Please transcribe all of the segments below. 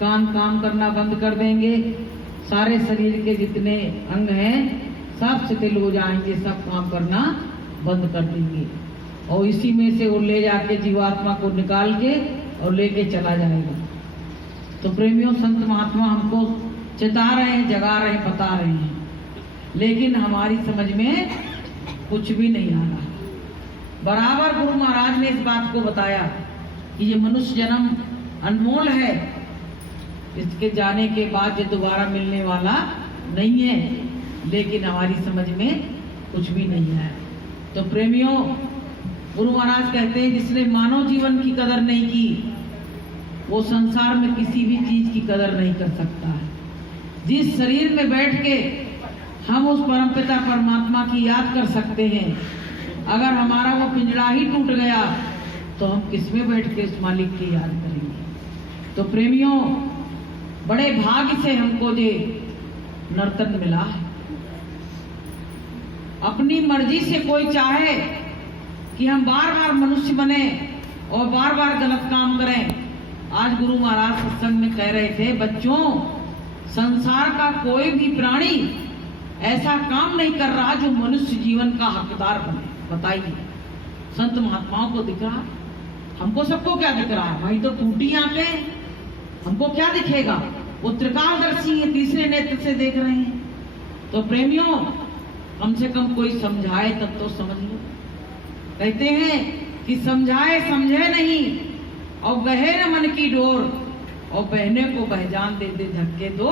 कान काम करना बंद कर देंगे, सारे शरीर के जितने अंग हैं सब शिथिल हो जाएंगे, सब काम करना बंद कर देंगे और इसी में से वो ले जाके जीवात्मा को निकाल के और लेके चला जाएगा। तो प्रेमियों, संत महात्मा हमको चेता रहे हैं, जगा रहे हैं, बता रहे हैं, लेकिन हमारी समझ में कुछ भी नहीं आ रहा। बराबर गुरु महाराज ने इस बात को बताया कि ये मनुष्य जन्म अनमोल है, इसके जाने के बाद ये दोबारा मिलने वाला नहीं है, लेकिन हमारी समझ में कुछ भी नहीं है। तो प्रेमियों, गुरु महाराज कहते हैं जिसने मानव जीवन की कदर नहीं की वो संसार में किसी भी चीज की कदर नहीं कर सकता है। जिस शरीर में बैठ के हम उस परमपिता परमात्मा की याद कर सकते हैं, अगर हमारा वो पिंजड़ा ही टूट गया तो हम किसमें बैठ के उस मालिक की याद करेंगे। तो प्रेमियों, बड़े भाग्य से हमको ये नर्तन मिला है। अपनी मर्जी से कोई चाहे कि हम बार बार मनुष्य बने और बार बार गलत काम करें। आज गुरु महाराज सत्संग में कह रहे थे, बच्चों, संसार का कोई भी प्राणी ऐसा काम नहीं कर रहा जो मनुष्य जीवन का हकदार बने। बताइए, संत महात्माओं को दिख रहा, हमको सबको क्या दिख रहा है? वही तो टूटी आंखें, हमको क्या दिखेगा? वो त्रिकालदर्शी है, तीसरे नेत्र से देख रहे हैं। तो प्रेमियों, कम से कम कोई समझाए तब तो समझ लो। कहते हैं कि समझाए समझे नहीं और बहे न मन की डोर और बहने को बहजान दे दे धक्के दो।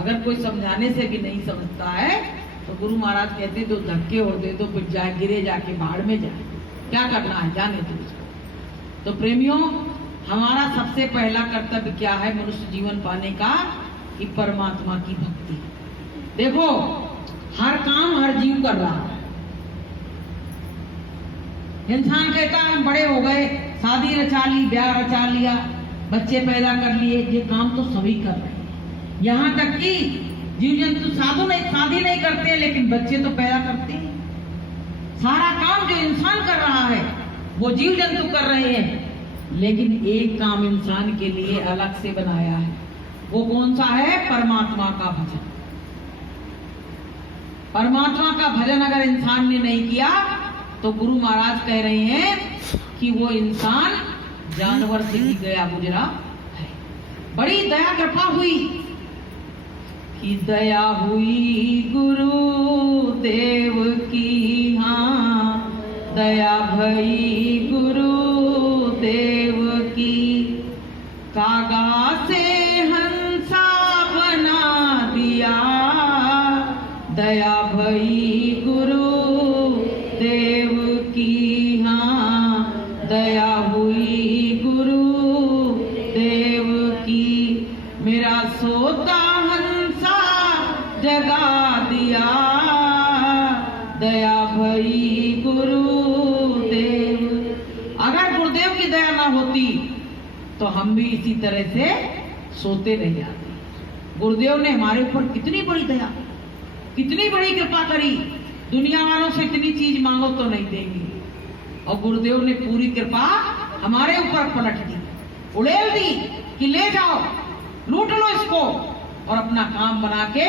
अगर कोई समझाने से भी नहीं समझता है तो गुरु महाराज कहते दो धक्के और दे दो, फिर जाए गिरे जाके बाढ़ में जाए, क्या करना है जाने दो उसको। तो प्रेमियों, हमारा सबसे पहला कर्तव्य क्या है मनुष्य जीवन पाने का? कि परमात्मा की भक्ति। देखो, हर काम हर जीव कर रहा है। इंसान कहता है हम बड़े हो गए, शादी रचा ली, ब्याह रचा लिया, बच्चे पैदा कर लिए, ये काम तो सभी कर रहे हैं। यहाँ तक कि जीव जंतु शादी नहीं करते लेकिन बच्चे तो पैदा करते हैं। सारा काम जो इंसान कर रहा है वो जीव जंतु कर रहे हैं, लेकिन एक काम इंसान के लिए अलग से बनाया है। वो कौन सा है? परमात्मा का भजन। परमात्मा का भजन अगर इंसान ने नहीं किया तो गुरु महाराज कह रहे हैं कि वो इंसान जानवर से भी गया गुजरा है। बड़ी दया कृपा हुई कि दया हुई गुरु देव की, हाँ दया भई गुरु देव की, कागा से हंसा बना दिया, दया भई गुरु देव की, हाँ दया हुई गुरु देव की, मेरा सोता हंसा जगा दिया, दया भई गुरुदेव। अगर गुरुदेव की दया ना होती तो हम भी इसी तरह से सोते रह जाते। गुरुदेव ने हमारे ऊपर कितनी बड़ी दया, कितनी बड़ी कृपा करी। दुनिया वालों से इतनी चीज मांगो तो नहीं देंगे, और गुरुदेव ने पूरी कृपा हमारे ऊपर पलट दी, उड़ेल दी कि ले जाओ, लूट लो इसको और अपना काम बना के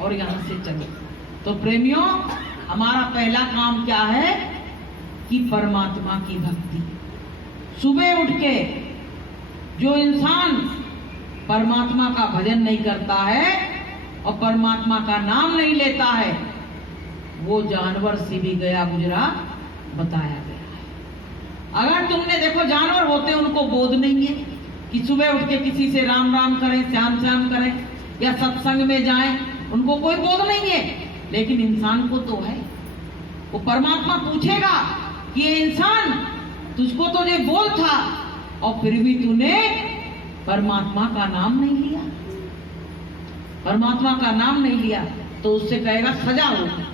और यहां से चलो। तो प्रेमियों, हमारा पहला काम क्या है? कि परमात्मा की भक्ति। सुबह उठ के जो इंसान परमात्मा का भजन नहीं करता है और परमात्मा का नाम नहीं लेता है, वो जानवर से भी गया गुजरा बताया गया है। अगर तुमने देखो, जानवर होते उनको बोध नहीं है कि सुबह उठ के किसी से राम राम करें, श्याम श्याम करें या सत्संग में जाएं, उनको कोई बोध नहीं है। लेकिन इंसान को तो है। वो परमात्मा पूछेगा कि ये इंसान, तुझको तो ये बोल था और फिर भी तूने परमात्मा का नाम नहीं लिया, परमात्मा का नाम नहीं लिया, तो उससे कहेगा सजा होगी।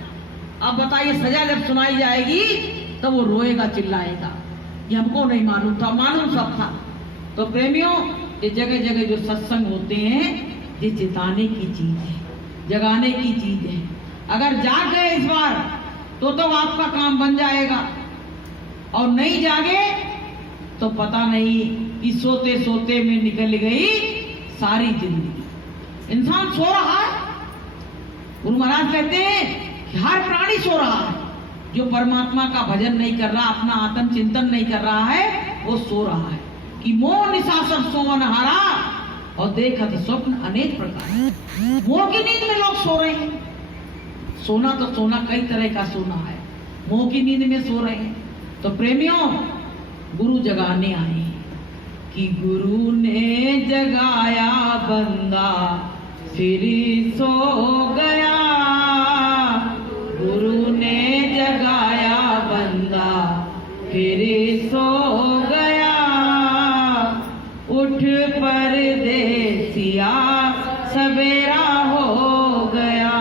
अब बताइए, सजा जब सुनाई जाएगी तो वो रोएगा, चिल्लाएगा, ये हमको नहीं मालूम था, मालूम सब था। तो प्रेमियों, ये जगह जगह जो सत्संग होते हैं, ये जिताने की चीज है, जगाने की चीज है। अगर जाग गए इस बार तो आपका काम बन जाएगा, और नहीं जागे तो पता नहीं कि सोते सोते में निकल गई सारी जिंदगी। इंसान सो रहा है, गुरु महाराज कहते हैं कि हर प्राणी सो रहा है। जो परमात्मा का भजन नहीं कर रहा, अपना आत्म चिंतन नहीं कर रहा है, वो सो रहा है। कि मोह निशाचर सोवन हारा और देखत स्वप्न अनेक प्रकार। मोह की नींद में लोग सो रहे हैं। सोना तो सोना कई तरह का सोना है, मोह की नींद में सो रहे हैं। तो प्रेमियों, गुरु जगाने आए हैं कि गुरु ने जगाया बंदा फिर सो गया। गुरु ने जगाया बंदा फिर सो गया। उठ परदेसिया सवेरा हो गया।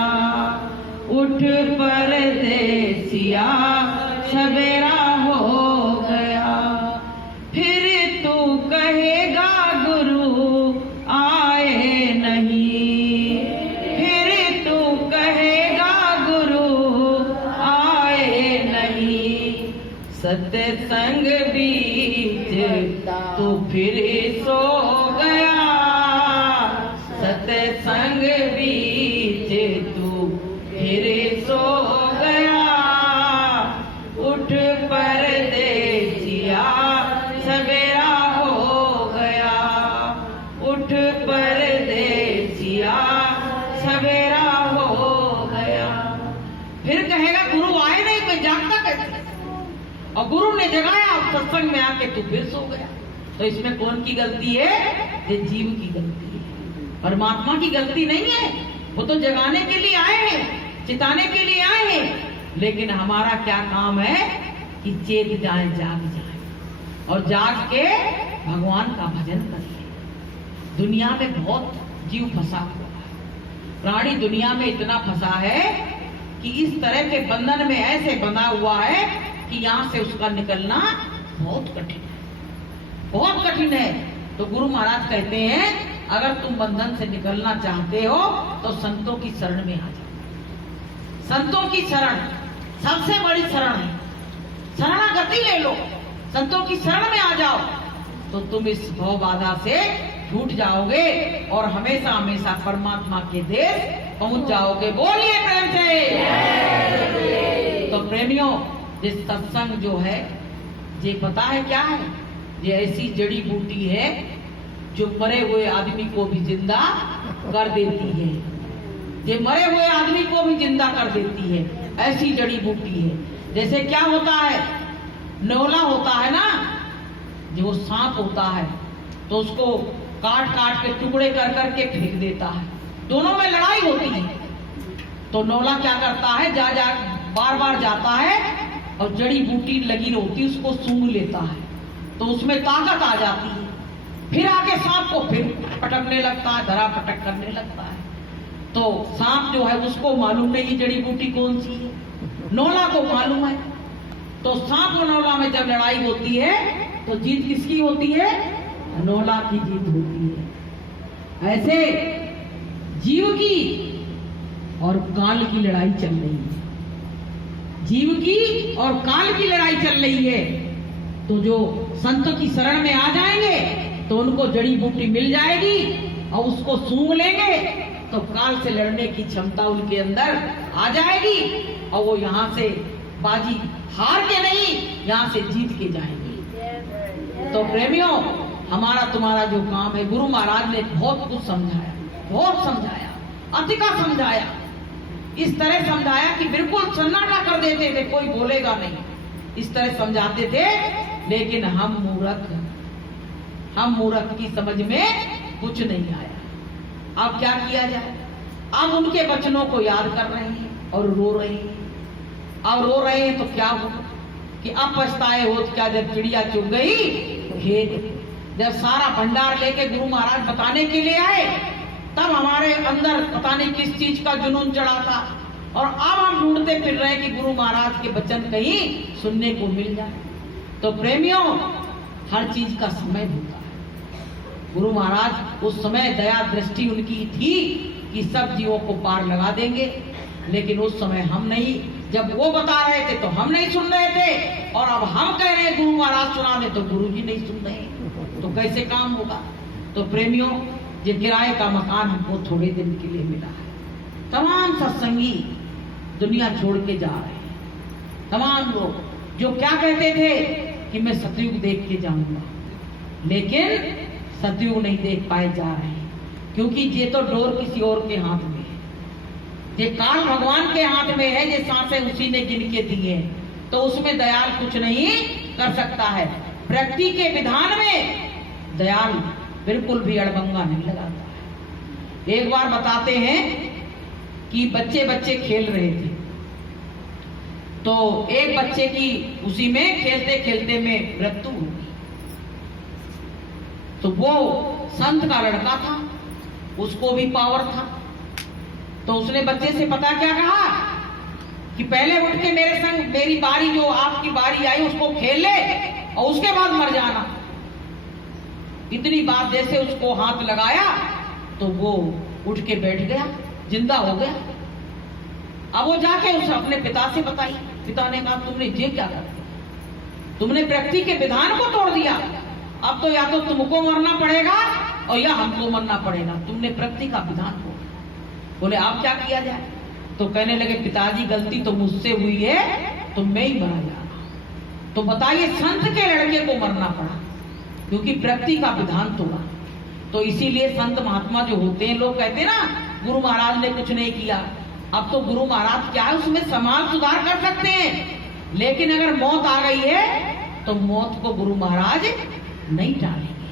उठ परदेसिया सवेरा हो गया। फिर तू कहेगा गुरु आए नहीं। फिर तू कहेगा गुरु आए नहीं। सत्संग बीच तू फिर सो गया। सत्संग बीच तू फिर सो गया। उठ परदेसिया सवेरा हो गया। उठ परदेसिया सवेरा हो गया। फिर कहेगा गुरु आए नहीं, मैं जागता कैसे? और गुरु ने जगाया, अब सत्संग में आके तू फिर सो गया। तो इसमें कौन की गलती है? ये जीव की गलती है, परमात्मा की गलती नहीं है। वो तो जगाने के लिए आए हैं, चिताने के लिए आए हैं। लेकिन हमारा क्या काम है कि चेत जाए, जाग जाए और जाग के भगवान का भजन करिए। दुनिया में बहुत जीव फंसा हुआ है। प्राणी दुनिया में इतना फंसा है कि इस तरह के बंधन में ऐसे बंधा हुआ है कि यहाँ से उसका निकलना बहुत कठिन है, बहुत कठिन है। तो गुरु महाराज कहते हैं अगर तुम बंधन से निकलना चाहते हो तो संतों की शरण में आ जाओ। संतों की शरण सबसे बड़ी शरण है। शरणागति ले लो, संतों की शरण में आ जाओ तो तुम इस भव बाधा से छूट जाओगे और हमेशा हमेशा परमात्मा के देश पहुंच जाओगे। बोलिए प्रेम से। तो प्रेमियों, ये सत्संग जो है ये पता है क्या है? ये ऐसी जड़ी बूटी है जो मरे हुए आदमी को भी जिंदा कर देती है। ये मरे हुए आदमी को भी जिंदा कर देती है, ऐसी जड़ी बूटी है। जैसे क्या होता है, नौला होता है ना, जो सांप होता है तो उसको काट काट के टुकड़े कर करके फेंक देता है। दोनों में लड़ाई होती है तो नौला क्या करता है, जा जा बार बार जाता है और जड़ी बूटी लगी होती उसको सूंघ लेता है तो उसमें ताकत आ जाती है। फिर आके सांप को फिर पटकने लगता है, धरा पटक करने लगता है। तो सांप जो है उसको मालूम नहीं जड़ी बूटी कौन सी है, नौला को मालूम है। तो सांप और नौला में जब लड़ाई होती है तो जीत किसकी होती है? नौला की जीत होती है। ऐसे जीव की और काल की लड़ाई चल रही है। जीव की और काल की लड़ाई चल रही है। तो जो संतों की शरण में आ जाएंगे तो उनको जड़ी बूटी मिल जाएगी और उसको सूंघ लेंगे तो काल से लड़ने की क्षमता उनके अंदर आ जाएगी और वो यहाँ से बाजी हार के नहीं, यहाँ से जीत के जाएंगे। तो प्रेमियों, हमारा तुम्हारा जो काम है, गुरु महाराज ने बहुत कुछ समझाया, बहुत समझाया, अतिका समझाया। इस तरह समझाया कि बिल्कुल सन्नाटा कर देते थे, कोई बोलेगा नहीं, इस तरह समझाते थे। लेकिन हम मूर्ख की समझ में कुछ नहीं आया। अब क्या किया जाए? अब उनके वचनों को याद कर रहे हैं और रो रहे हैं। अब रो रहे हैं तो क्या हुआ कि अब पछताए हो क्या, जब चिड़िया चुग गई खेत। जब सारा भंडार लेके गुरु महाराज बताने के लिए आए तब हमारे अंदर पता नहीं किस चीज का जुनून चढ़ा था और अब हम ढूंढते फिर रहे कि गुरु महाराज के वचन कहीं सुनने को मिल जाए। तो प्रेमियों, हर चीज का समय होता है। गुरु महाराज उस समय दया दृष्टि उनकी थी कि सब जीवों को पार लगा देंगे, लेकिन उस समय हम नहीं। जब वो बता रहे थे तो हम नहीं सुन रहे थे और अब हम कह रहे हैं गुरु महाराज सुना दे तो गुरु जी नहीं सुन रहे, तो कैसे काम होगा? तो प्रेमियों, ये किराए का मकान हमको थोड़े दिन के लिए मिला है। तमाम सत्संगी दुनिया छोड़ के जा रहे हैं। तमाम लोग जो क्या कहते थे कि मैं सतयुग देख के जाऊंगा, लेकिन सतयुग नहीं देख पाए जा रहे हैं, क्योंकि ये तो डोर किसी और के हाथ में है। ये काल भगवान के हाथ में है, ये सांसें उसी ने गिन के दी है, तो उसमें दयाल कुछ नहीं कर सकता है। प्रकृति के विधान में दयाल बिल्कुल भी अड़बंगा नहीं लगाता है। एक बार बताते हैं कि बच्चे खेल रहे थे, तो एक बच्चे की उसी में खेलते खेलते में मृत्यु हो गई। तो वो संत का लड़का था, उसको भी पावर था, तो उसने बच्चे से पता क्या कहा कि पहले उठ के मेरे संग मेरी बारी, जो आपकी बारी आई उसको खेल ले और उसके बाद मर जाना। इतनी बात जैसे उसको हाथ लगाया तो वो उठ के बैठ गया, जिंदा हो गया। अब वो जाके उसे अपने पिता से बताई। पिता ने कहा तुमने ये क्या कर दिया, तुमने प्रकृति के विधान को तोड़ दिया, अब तो या तो तुमको मरना पड़ेगा और या हमको मरना पड़ेगा, तुमने प्रकृति का विधान तोड़ दिया। बोले आप क्या किया जाए? तो कहने लगे पिताजी गलती तो मुझसे हुई है, तो मैं ही मरा जा रहा। तो बताइए संत के लड़के को मरना पड़ा क्योंकि प्रकृति का विधान तोड़ा। तो इसीलिए संत महात्मा जो होते हैं, लोग कहते हैं ना गुरु महाराज ने कुछ नहीं किया। अब तो गुरु महाराज क्या है, उसमें समाज सुधार कर सकते हैं, लेकिन अगर मौत आ गई है तो मौत को गुरु महाराज नहीं टालेंगे,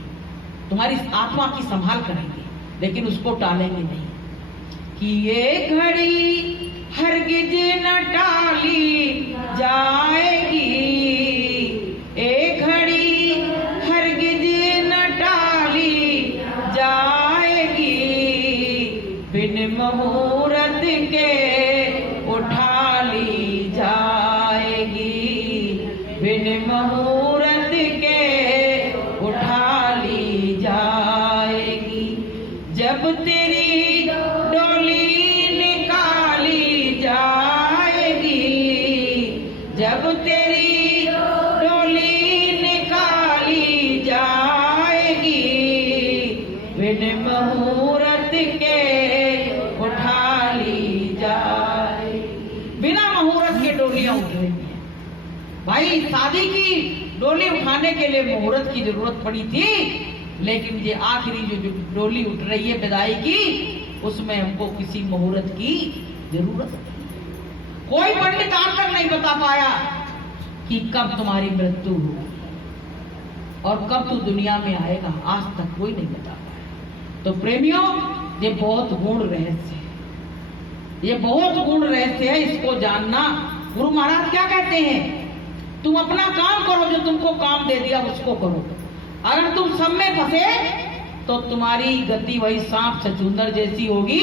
तुम्हारी आत्मा की संभाल करेंगे, लेकिन उसको टालेंगे नहीं। कि ये घड़ी हरगिज न टाली जाएगी, एक घड़ी हरगिज न टाली जाएगी, बिन मुहूर्त के उठा ली जाएगी, बिन मुहूर्त के उठा ली जाएगी। जब तेरी डोली निकाली जाएगी, जब तेरी डोली निकाली जाएगी, बिन मुहूर्त के उठा ली जाएगी। बिना मुहूर्त के डोलियां उठ रही हैं। भाई शादी की डोली उठाने के लिए मुहूर्त की जरूरत पड़ी थी, लेकिन ये आखिरी जो डोली उठ रही है विदाई की, उसमें हमको किसी मुहूर्त की जरूरत नहीं। कोई पंडित आज तक नहीं बता पाया कि कब तुम्हारी मृत्यु होगी और कब तू दुनिया में आएगा, आज तक कोई नहीं बता पाया। तो प्रेमियों, ये बहुत गूढ़ रहस्य है, ये बहुत गूढ़ रहस्य है, इसको जानना। गुरु महाराज क्या कहते हैं, तुम अपना काम करो, जो तुमको काम दे दिया उसको करो। अगर तुम सब में फंसे तो तुम्हारी गति वही सांप छछूंदर जैसी होगी,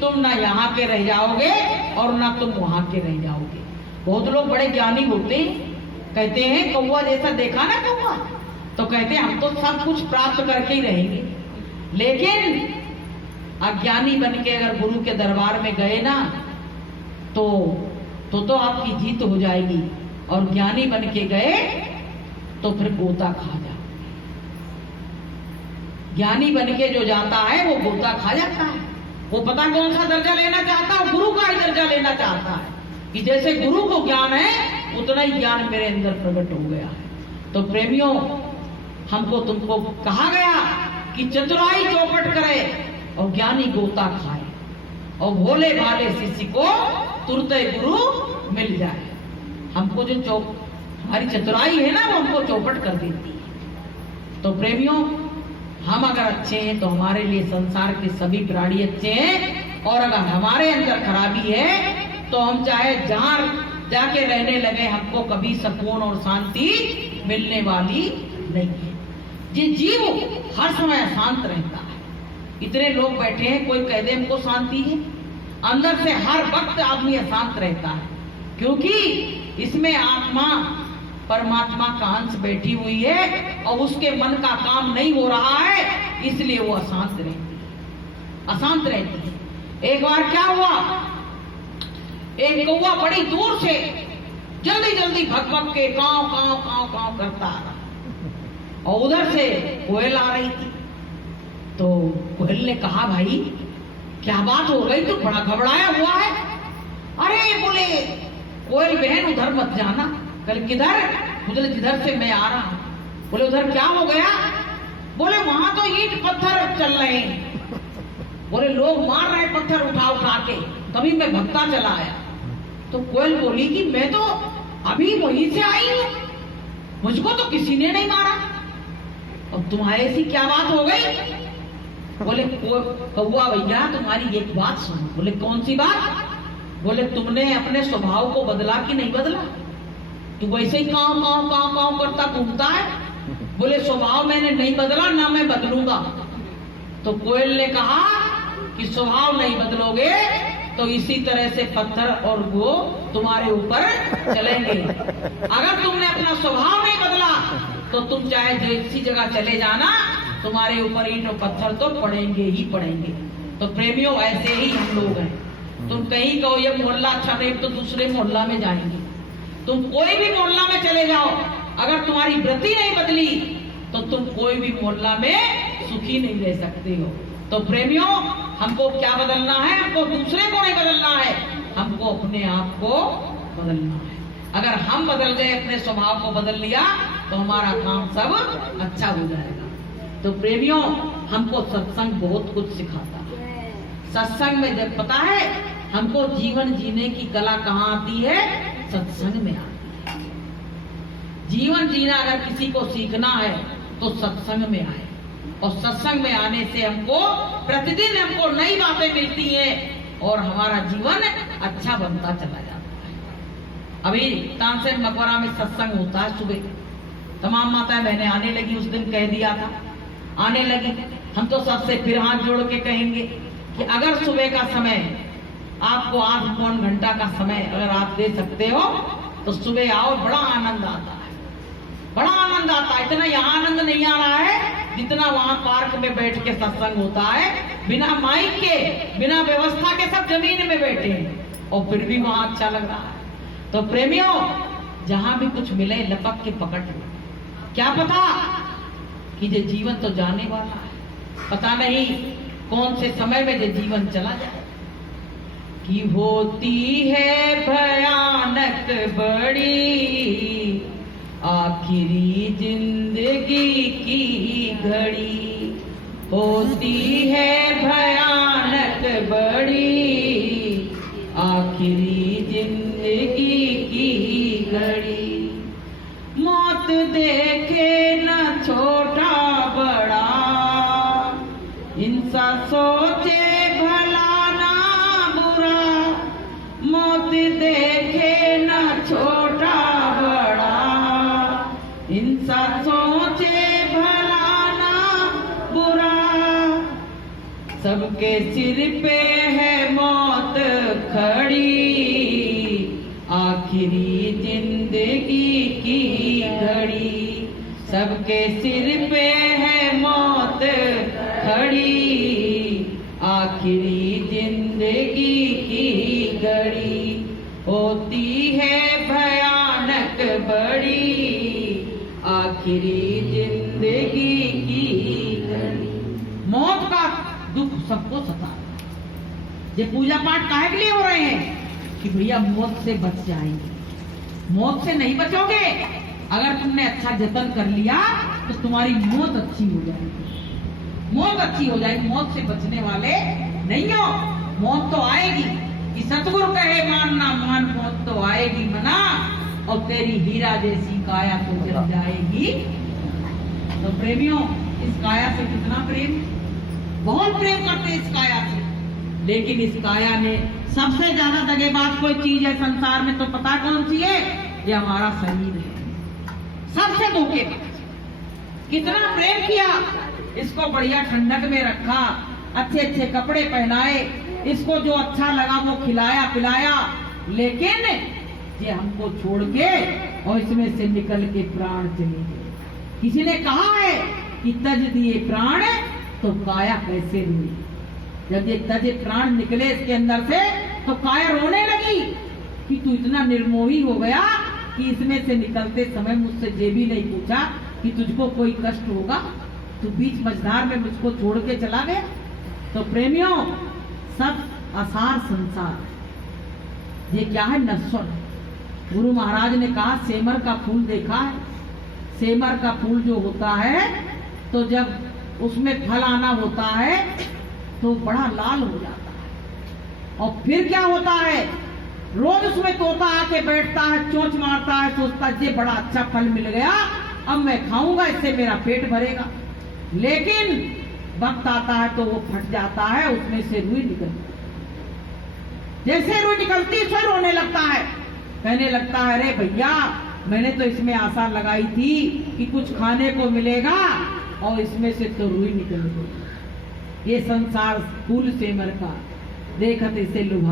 तुम ना यहाँ के रह जाओगे और ना तुम वहां के रह जाओगे। बहुत लोग बड़े ज्ञानी होते हैं, कहते हैं कौवा जैसा देखा ना कौवा, तो कहते हैं हम तो सब कुछ प्राप्त करके ही रहेंगे, लेकिन अज्ञानी बन के अगर गुरु के दरबार में गए ना तो आपकी जीत हो जाएगी, और ज्ञानी बन के गए तो फिर गोता खा जा। ज्ञानी बन के जो जाता है वो गोता खा जाता है। वो पता कौन सा दर्जा लेना चाहता है, गुरु का ही दर्जा लेना चाहता है कि जैसे गुरु को ज्ञान है उतना ही ज्ञान मेरे अंदर प्रकट हो गया है। तो प्रेमियों, हमको तुमको कहा गया कि चतुराई चौपट करे और ज्ञानी गोता खाए, और भोले भाले शिष्य को तुरते गुरु मिल जाए। हमको जो हमारी चतुराई है ना, वो हमको चौपट कर देती है। तो प्रेमियों, हम अगर अच्छे हैं तो हमारे लिए संसार के सभी प्राणी अच्छे हैं, और अगर हमारे अंदर खराबी है तो हम चाहे जहां जाके रहने लगे, हमको कभी सुकून और शांति मिलने वाली नहीं है। ये जीव हर समय अशांत रहता है। इतने लोग बैठे हैं, कोई कह दे हमको शांति है, अंदर से हर वक्त आदमी अशांत रहता है, क्योंकि इसमें आत्मा परमात्मा का अंश बैठी हुई है और उसके मन का काम नहीं हो रहा है, इसलिए वो अशांत रहती है, अशांत रहती है। एक बार क्या हुआ, एक कौवा बड़ी दूर से जल्दी जल्दी भग भग के कांव कांव कांव कांव करता आ रहा, और उधर से कोयल आ रही थी। तो कोयल ने कहा, भाई क्या बात हो गई, तू बड़ा घबराया हुआ है। अरे बोले कोयल बहन उधर मत जाना। कल किधर? बोले जिधर से मैं आ रहा हूं। बोले उधर क्या हो गया? बोले वहां तो ईंट पत्थर चल रहे हैं, बोले लोग मार रहे पत्थर उठा उठा के, तभी मैं भगता चला आया। तो कोयल बोली कि मैं तो अभी वहीं से आई हूं, मुझको तो किसी ने नहीं मारा। अब तुम्हारे ऐसी क्या बात हो गई? बोले कौवा भैया तुम्हारी एक बात सुनो। बोले कौन सी बात? बोले तुमने अपने स्वभाव को बदला कि नहीं बदला? तू वैसे ही कांव कांव कांव कांव करता घूमता है। बोले स्वभाव मैंने नहीं बदला, ना मैं बदलूंगा। तो कोयल ने कहा कि स्वभाव नहीं बदलोगे तो इसी तरह से पत्थर और वो तुम्हारे ऊपर चलेंगे। अगर तुमने अपना स्वभाव नहीं बदला तो तुम चाहे जैसी जगह चले जाना, तुम्हारे ऊपर ईंट और पत्थर तो पड़ेंगे ही पड़ेंगे। तो प्रेमियों ऐसे ही हम लोग हैं। तुम कहीं कहो ये मोहल्ला अच्छा नहीं तो दूसरे मोहल्ला में जाएंगे। तुम कोई भी मोहल्ला में चले जाओ, अगर तुम्हारी वृत्ति नहीं बदली तो तुम कोई भी मोहल्ला में सुखी नहीं रह सकते हो। तो प्रेमियों हमको क्या बदलना है? हमको दूसरे को नहीं बदलना है, हमको अपने आप को बदलना है। अगर हम बदल गए, अपने स्वभाव को बदल लिया तो हमारा काम सब अच्छा हो जाएगा। तो प्रेमियों हमको सत्संग बहुत कुछ सिखाता है। सत्संग में जब पता है हमको जीवन जीने की कला कहाँ आती है? सत्संग में आती है। जीवन जीना अगर किसी को सीखना है तो सत्संग में आए, और सत्संग में आने से हमको प्रतिदिन हमको नई बातें मिलती हैं और हमारा जीवन अच्छा बनता चला जाता है। अभी तानसेन मकबरा में सत्संग होता है सुबह, तमाम माताएं बहनें आने लगी। उस दिन कह दिया था, आने लगी। हम तो सबसे फिर हाथ जोड़ के कहेंगे कि अगर सुबह का समय आपको आध पौन घंटा का समय अगर आप दे सकते हो तो सुबह आओ, बड़ा आनंद आता है, बड़ा आनंद आता है। इतना यहाँ आनंद नहीं आ रहा है जितना वहां पार्क में बैठ के सत्संग होता है, बिना माइक के, बिना व्यवस्था के, सब जमीन में बैठे हैं और फिर भी वहां अच्छा लग रहा है। तो प्रेमियों जहां भी कुछ मिले लपक के पकड़ लो। क्या पता कि ये जीवन तो जाने वाला है, पता नहीं कौन से समय में ये जीवन चला जाए। कि होती है भयानक बड़ी आखिरी जिंदगी की घड़ी, होती है भयानक बड़ी आखिरी जिंदगी की घड़ी। मौत देखे न छोटा बड़ा, इंसान सोचे भला ना बुरा। मौत देखे न छोटा बड़ा, इंसान सोचे भला ना बुरा। सबके सिर पे है मौत खड़ी आखिरी जिंदगी की घड़ी। सबके सिर पे है मौत खड़ी आखिरी जिंदगी की घड़ी। होती है भयानक बड़ी आखिरी जिंदगी की घड़ी। मौत का दुख सबको सता है। ये पूजा पाठ काहे के लिए हो रहे हैं? कि भैया मौत से बच जाएंगे। मौत से नहीं बचोगे, अगर तुमने अच्छा जतन कर लिया तो तुम्हारी मौत अच्छी हो जाएगी। मौत अच्छी हो जाएगी। मौत से बचने वाले नहीं हो। मौत तो आएगी, कि सतगुरु कहे मानना मान, मौत तो आएगी मना, और तेरी हीरा जैसी काया तो जल जाएगी। तो प्रेमियों इस काया से कितना प्रेम, बहुत प्रेम करते इस काया से। लेकिन इस काया ने सबसे ज्यादा दगेबाज कोई चीज है संसार में तो पता कौन सी है? ये हमारा शरीर है। सबसे धोखेबाज। कितना प्रेम किया, इसको बढ़िया ठंडक में रखा, अच्छे अच्छे कपड़े पहनाए, इसको जो अच्छा लगा वो खिलाया पिलाया, लेकिन ये हमको छोड़ के और इसमें से निकल के प्राण चले गए। किसी ने कहा है कि तज दिए प्राण तो काया कैसे रोई। जब ये तजे प्राण निकले इसके अंदर से तो काया रोने लगी कि तू इतना निर्मोही हो गया कि इसमें से निकलते समय मुझसे ये भी नहीं पूछा कि तुझको कोई कष्ट होगा, तू बीच मझधार में मुझको छोड़ के चला गया। तो प्रेमियों, सब असार संसार, ये क्या है? नश्वर। गुरु महाराज ने कहा सेमर का फूल देखा है? सेमर का फूल जो होता है तो जब उसमें फल आना होता है तो बड़ा लाल हो जाता है, और फिर क्या होता है? रोज उसमें तोता आके बैठता है, चोंच मारता है, सोचता है ये बड़ा अच्छा फल मिल गया, अब मैं खाऊंगा, इससे मेरा पेट भरेगा। लेकिन वक्त आता है तो वो फट जाता है, उसमें से रुई निकलती है। जैसे रुई निकलती है फिर रोने लगता है, कहने लगता है अरे भैया, मैंने तो इसमें आशा लगाई थी कि कुछ खाने को मिलेगा और इसमें से तो रुई निकल गई। ये संसार फूल सेमर का, देखत इसे लुभा।